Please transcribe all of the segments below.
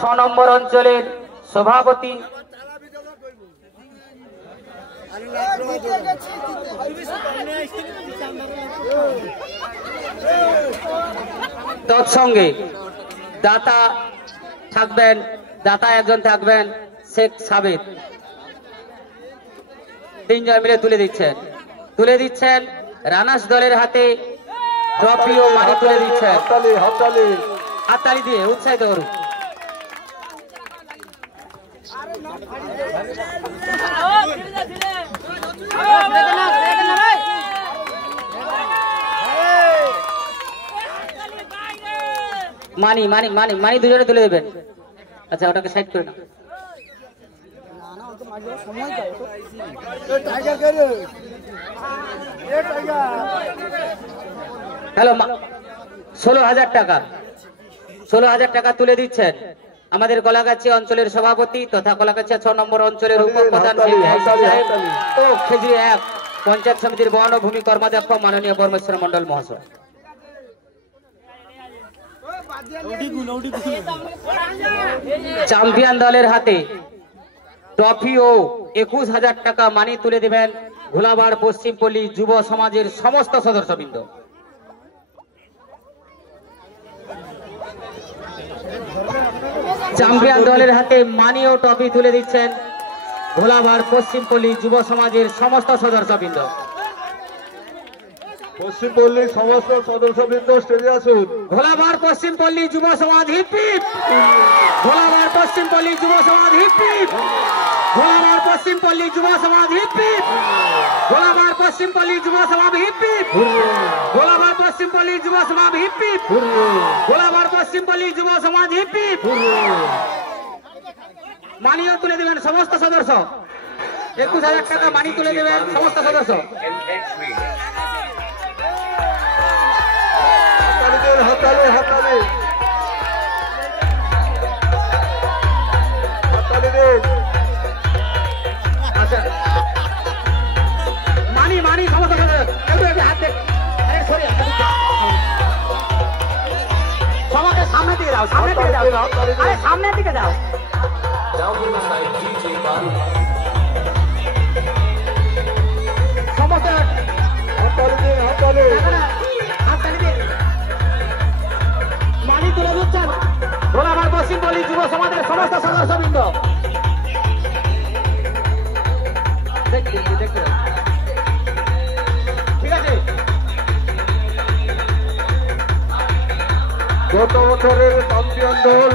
6 নম্বর অঞ্চলের সভাপতি তৎসঙ্গে দাতা থাকবেন, দাতা একজন থাকবেন শেখ সাবেদ। 3 জন মিলে তুলে দিচ্ছেন রানাস দলের হাতে ট্রফি ও মানি তুলে দিচ্ছেন। হাততালি দিয়ে উৎসাহিত করুন। মানি মানি মানি মানি দুজনে তুলে দেবেন। আচ্ছা, ওটাকে সাইড করে নাও। হ্যালো, 16,000 টাকা 16,000 টাকা তুলে দিচ্ছেন আমাদের কলাগাছি অঞ্চলের সভাপতি তথা কলাগাছি 6 নম্বর অঞ্চলের উপপ্রধান ও খেজুরি 1 পঞ্চায়েত সমিতির বনভূমি কর্মাধ্যক্ষ মাননীয় পরমেশ্বর মন্ডল মহাশয়। চ্যাম্পিয়ন দলের হাতে ট্রফি ও 21,000 টাকা মানি তুলে দেবেন ঘোলাবাড় পশ্চিমপল্লী যুব সমাজের সমস্ত সদস্যবৃন্দ। চ্যাম্পিয়ন দলের হাতে মানি ও ট্রফি তুলে দিচ্ছেন ঘোলাবাড় পশ্চিমপল্লী যুব সমাজের সমস্ত সদস্যবৃন্দ। পশ্চিমপল্লী সমস্ত সদস্যবৃন্দ স্টেজে আসুন। ঘোলাবাড় পশ্চিমপল্লী যুব সমাজ হিপ হিপ, ঘোলাবাড় পশ্চিমপল্লী যুব সমাজ হিপ হিপ, ঘোলাবাড় পশ্চিমপল্লী যুব সমাজ হিপ হিপ, ঘোলাবাড় পশ্চিমপল্লী যুব সমাজ হিপ হিপ, ঘোলাবাড় পশ্চিমপল্লী যুব সমাজ হিপ হিপ, ঘোলাবাড় পশ্চিমপল্লী যুব সমাজ হিপ হিপ। মানিও তুলে দেবেন সমস্ত সদস্য। 21,000 টাকা মানি তুলে দেবেন সমস্ত সদস্য। আচ্ছা, মানি মানি সমস্ত হাত সবাইকে সামনে দিকে যাও, সামনে দিকে যাও, আরে সামনের দিকে যাও। সমস্ত মানি তুলে দিচ্ছেন ঘোলাবাড় পশ্চিমপল্লী যুব সমাজের সমস্ত সদস্যবৃন্দ। ঠিক আছে, গত বছরের চ্যাম্পিয়ন দল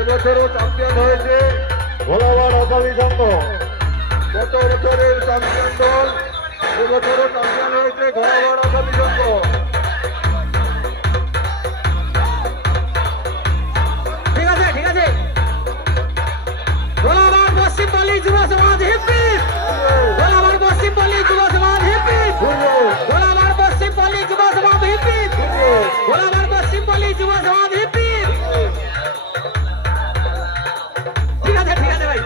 এবছরও চ্যাম্পিয়ন হয়েছে ভোলাবাড় আসামি সংঘ। গত বছরের চ্যাম্পিয়ন দল এবছরও চ্যাম্পিয়ন হয়েছে ভোলাবাড় আসামি সংঘ। ঠিক আছে, ঠিক আছে। ভোলাবাড় পশ্চিমপল্লী যুব সমাজ হিপ হিপ, ভোলাবাড় পশ্চিমপল্লী যুব সমাজ হিপ হিপ, ভোলাবাড় পশ্চিমপল্লী যুব সমাজ হিপ হিপ, ভোলাবাড় পশ্চিমপল্লী যুব সমাজ হিপ হিপ। ঠিক আছে, ঠিক আছে ভাই।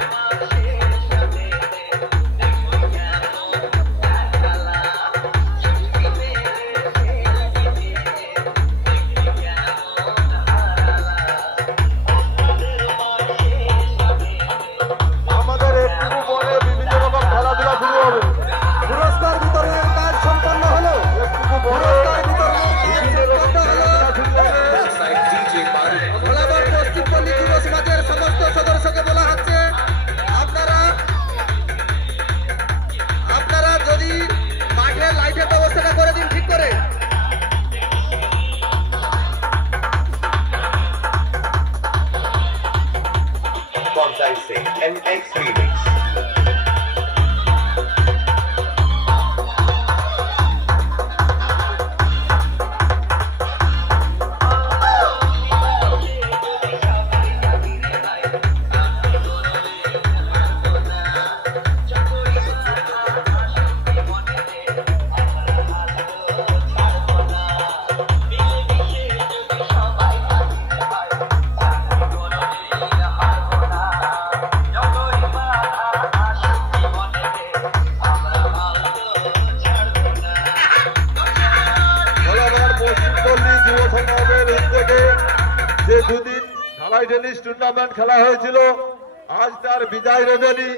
আমাদের একটু পরে বিভিন্ন রকম খেলাধুলা শুরু হবে। পুরস্কার বিতরণের কাজ সম্পন্ন হলো। একটু পরে ভোলাবাড় পশ্চিমপল্লী যুব সমাজের সমস্ত সদস্যকে বলা হচ্ছে আপনারা যদি মাঠে লাইটের ব্যবস্থাটা করে দিন ঠিক করে। MX Remix. টুর্নামেন্ট খেলা হয়েছিল, আজ তার বিদায় রজনী।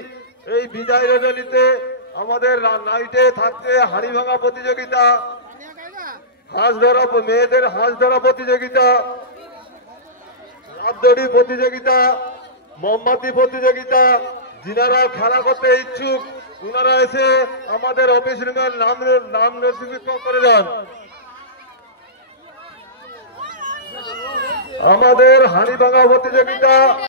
এই বিদায় রজনীতে আমাদের নাইটে থাকছে হাড়ি ভাঙা প্রতিযোগিতা, হাঁস ধরা, মেয়েদের হাঁস ধরা প্রতিযোগিতা, লাফদড়ি প্রতিযোগিতা, মোমবাতি প্রতিযোগিতা। যিনারা খেলা করতে ইচ্ছুক ওনারা এসে আমাদের অফিস রুমের নাম নথিভুক্ত করে যান। আমাদের হাড়ি ভাঙা প্রতিযোগিতা